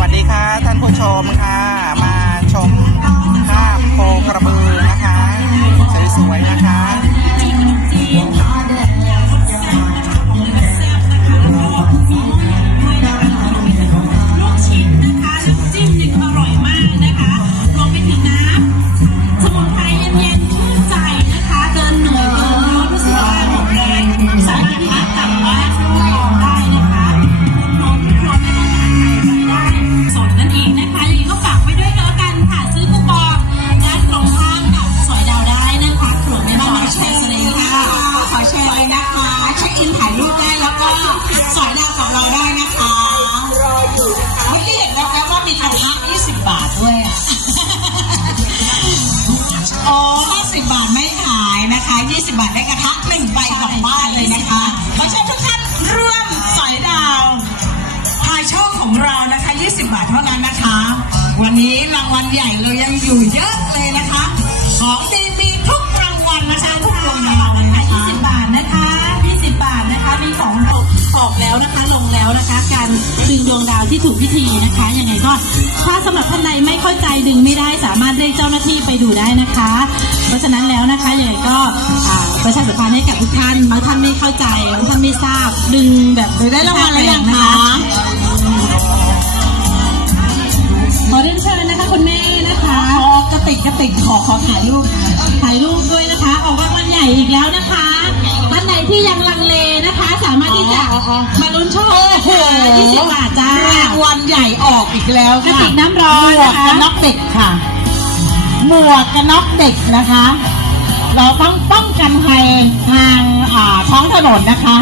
วัสดีค่ะท่านผู้ชมค่ะ มาชมภาพโคกระบือนะคะสวยๆนะคะ บาทได้กระทะหนึ่งใบกลับบ้านเลยนะคะขอเชิญทุกท่านร่วมสอยดาวทายโช่องของเรานะคะ 20 บาทเท่านั้นนะคะ วันนี้รางวัลใหญ่เรายังอยู่เยอะเลยนะคะ ของดีมีทุกรางวัลนะคะทุกรางวัลเลยนะคะ20 บาทนะคะ 20 บาทนะคะ มีของออกออกแล้วนะคะ ลงแล้วนะคะ การดึงดวงดาวที่ถูกวิธีนะคะยังไงก็ถ้าสำหรับท่านใดไม่เข้าใจดึงไม่ได้สามารถเรียกเจ้าหน้าที่ไปดูได้นะคะ เพราะฉะนั้นแล้วนะคะยังไงก็ ประชาสัมพันธ์ให้กับทุกท่านบางท่านไม่เข้าใจบางท่านไม่ทราบดึงแบบหรือได้รางวัลแล้วยังคะขอเรียนเชิญนะคะคุณแม่นะคะขอกระติกกระติกขอขอถ่ายรูปถ่ายรูปด้วยนะคะ ออกรางวัลใหญ่อีกแล้วนะคะท่านไหนที่ยังลังเลนะคะ สามารถที่จะอ๋ออ๋อมาลุ้นโชคโอ้โห20บาทจ้ารางวัลใหญ่ออกอีกแล้วกระค่ะติกน้ำร้อนหมวนะกคะกันน็อกเด็กค่ะหมวกกันน็อกเด็กนะคะ เราต้องป้องกันภัยทางอ่าท้องถนนนะคะ